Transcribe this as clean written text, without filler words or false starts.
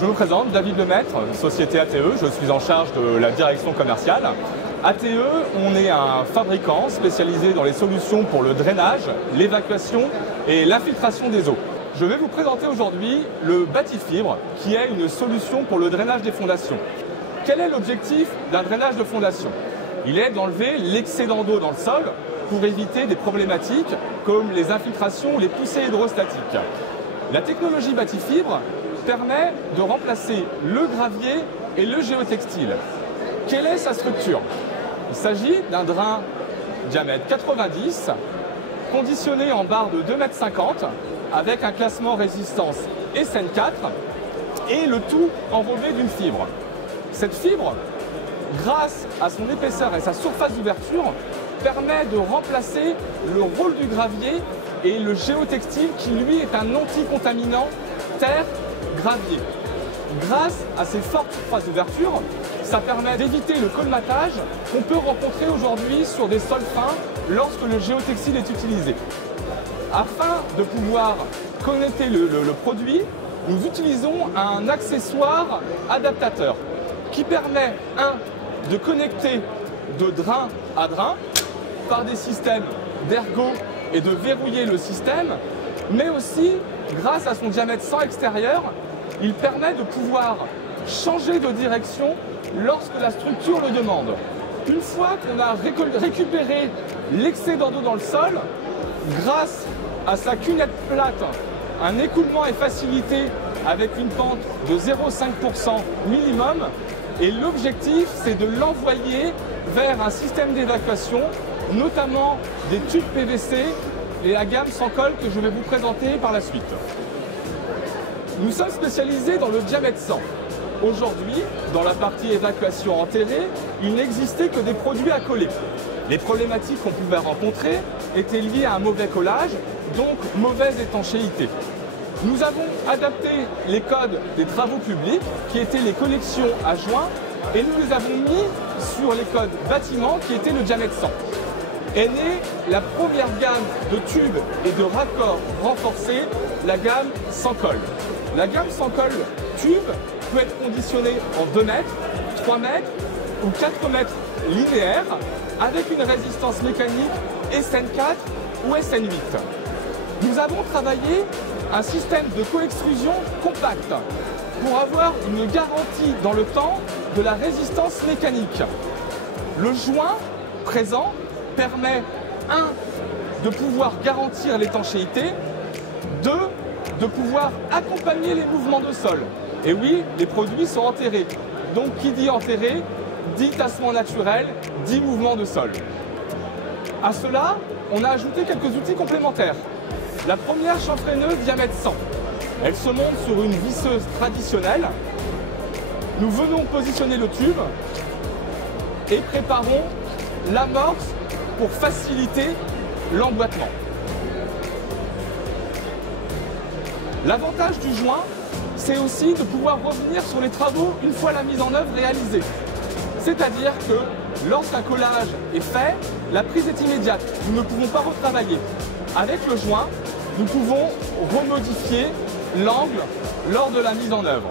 Je me présente, David Lemaître, société ATE, je suis en charge de la direction commerciale. ATE, on est un fabricant spécialisé dans les solutions pour le drainage, l'évacuation et l'infiltration des eaux. Je vais vous présenter aujourd'hui le Batifibre, qui est une solution pour le drainage des fondations. Quel est l'objectif d'un drainage de fondation? Il est d'enlever l'excédent d'eau dans le sol pour éviter des problématiques comme les infiltrations ou les poussées hydrostatiques. La technologie Batifibre permet de remplacer le gravier et le géotextile. Quelle est sa structure? Il s'agit d'un drain diamètre 90, conditionné en barre de 2,50 m, avec un classement résistance SN4 et le tout enrobé d'une fibre. Cette fibre, grâce à son épaisseur et sa surface d'ouverture, permet de remplacer le rôle du gravier et le géotextile qui lui est un anticontaminant terre-gravier. Grâce à ces fortes surfaces d'ouverture, ça permet d'éviter le colmatage qu'on peut rencontrer aujourd'hui sur des sols fins lorsque le géotextile est utilisé. Afin de pouvoir connecter le produit, nous utilisons un accessoire adaptateur qui permet, de connecter de drain à drain par des systèmes d'ergot et de verrouiller le système, mais aussi, grâce à son diamètre 100 extérieur, il permet de pouvoir changer de direction lorsque la structure le demande. Une fois qu'on a récupéré l'excédent d'eau dans le sol, grâce à sa cunette plate, un écoulement est facilité avec une pente de 0,5% minimum, et l'objectif, c'est de l'envoyer vers un système d'évacuation, notamment des tubes PVC et la gamme sans colle que je vais vous présenter par la suite. Nous sommes spécialisés dans le diamètre 100. Aujourd'hui, dans la partie évacuation enterrée, il n'existait que des produits à coller. Les problématiques qu'on pouvait rencontrer étaient liées à un mauvais collage, donc mauvaise étanchéité. Nous avons adapté les codes des travaux publics, qui étaient les connexions à joint, et nous les avons mis sur les codes bâtiments, qui étaient le diamètre 100. Est née la première gamme de tubes et de raccords renforcés, la gamme sans colle. La gamme sans colle tube peut être conditionnée en 2 mètres, 3 mètres ou 4 mètres linéaires, avec une résistance mécanique SN4 ou SN8. Nous avons travaillé un système de coextrusion compact pour avoir une garantie dans le temps de la résistance mécanique. Le joint présent permet, 1, de pouvoir garantir l'étanchéité, 2, de pouvoir accompagner les mouvements de sol. Et oui, les produits sont enterrés. Donc qui dit enterré, dit tassement naturel, dit mouvement de sol. À cela, on a ajouté quelques outils complémentaires. La première chanfreineuse diamètre 100. Elle se monte sur une visseuse traditionnelle. Nous venons positionner le tube et préparons l'amorce pour faciliter l'emboîtement. L'avantage du joint, c'est aussi de pouvoir revenir sur les travaux une fois la mise en œuvre réalisée. C'est-à-dire que lorsqu'un collage est fait, la prise est immédiate. Nous ne pouvons pas retravailler. Avec le joint, nous pouvons remodifier l'angle lors de la mise en œuvre.